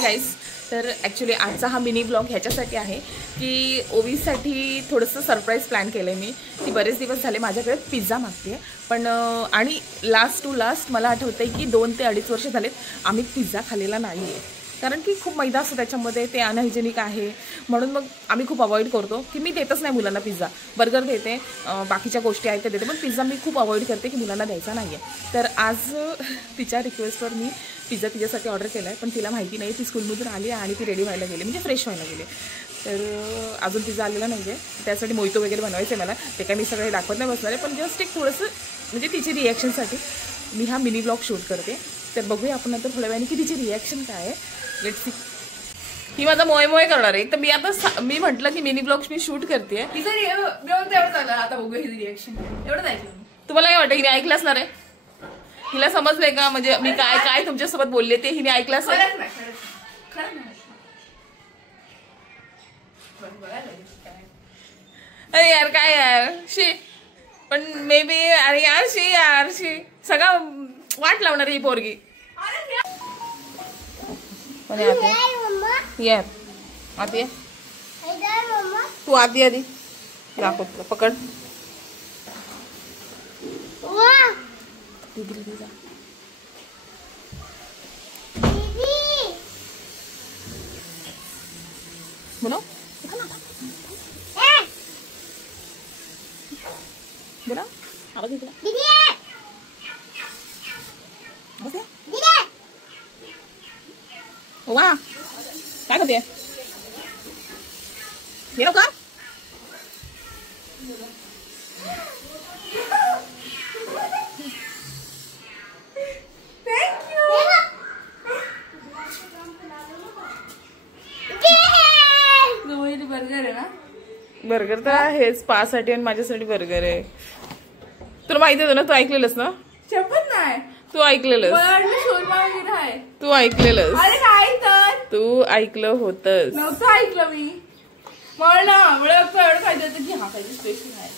Hi guys. तर actually आजचा हा मिनी ब्लॉग ह्याच्यासाठी आहे की ओवीसाठी थोडंसं सरप्राईज प्लॅन केलं आहे मी. ती बरेच दिवस झाले माझ्याकडे पिझ्झा मागते पण आणि लास्ट टू लास्ट मला आठवतं आहे की 2 ते 2.5 वर्ष झालेत आम्ही पिझ्झा खाल्लेला नाही आहे, कारण की खूप मैदा असतो त्याच्यामध्ये, ते अनहायजेनिक आहे. म्हणून मग आम्ही खूप अवॉइड करतो की मी देतच नाही मुलांना पिझ्झा. बर्गर देते, बाकीच्या गोष्टी आहेत ते देते, पण पिझ्झा मी खूप अवॉइड करते की मुलांना द्यायचा नाही आहे. तर आज तिच्या रिक्वेस्टवर मी पिझ्झा तिच्यासाठी ऑर्डर केला आहे, पण तिला माहिती नाही. ती स्कूलमधून आली आणि ती रेडी व्हायला गेली, म्हणजे फ्रेश व्हायला गेली. तर अजून पिझ्झा आलेला नाही आहे, त्यासाठी मोहितो वगैरे बनवायचं आहे मला. ते काय मी सगळे दाखवत नाही बसणार आहे, पण जस्ट एक थोडंसं म्हणजे तिची रिॲक्शनसाठी मी हा मिनी ब्लॉग शूट करते. तर बघूया आपण नंतर थोड्या वेळाने की तिची रिॲक्शन काय आहे. Let's see. ही माझा मोय करणार आहे. तर मी आता मी म्हटलं की मिनी ब्लॉग मी शूट करते. आता बघूया हिची रिॲक्शन. एवढंच ऐकलं. तुम्हाला काय वाटतं, हिने ऐकलं असणार आहे? हिला समजलंय का म्हणजे मी काय काय तुमच्यासोबत बोलले ते हिने ऐकलं असेल? अरे यार काय यार शी, पण मे बी अरे यार शी सगळा वाट लावणार ही पोरगी. यार आती तू आती आधी दाखव, पकड. बोलो बोला आवाज येतो. वा काय करते हे लोक? बर्गर आहे ना? बर्गर तर आहेच पासाठी आणि माझ्यासाठी बर्गर आहे. तुला माहिती होतं ना, तू ऐकलेलंस ना? शपथ नाही. तू ऐकलेलंस, तू ऐकलेलंस. अरे नाही तर तू ऐकलं होतंस. नव्हतं ऐकलं मी. मला एवढं खायचं होतं की हा काहीतरी स्पेशल आहे.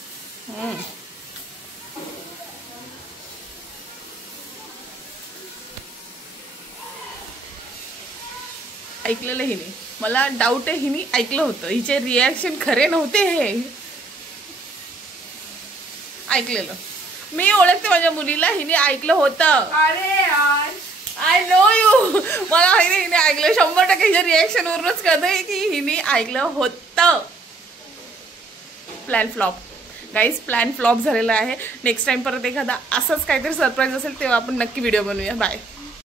ऐकलेलं हिने, मला डाऊट आहे हिने ऐकलं होतं. हिचे रिॲक्शन खरे नव्हते हे ऐकलेलं. मी ओळखते माझ्या मुलीला, हिने ऐकलं होतं. अरे यार आय नो यू. मला माहिती हिने ऐकलं. 100% हिच्या रिॲक्शन वरूनच कळतंय की हिने ऐकलं होतं. Plan flop guys, plan flop झालेला आहे. नेक्स्ट टाइम परत एखादा असंच काहीतरी सरप्राईज असेल तेव्हा आपण नक्की व्हिडिओ बनवूया. बाय.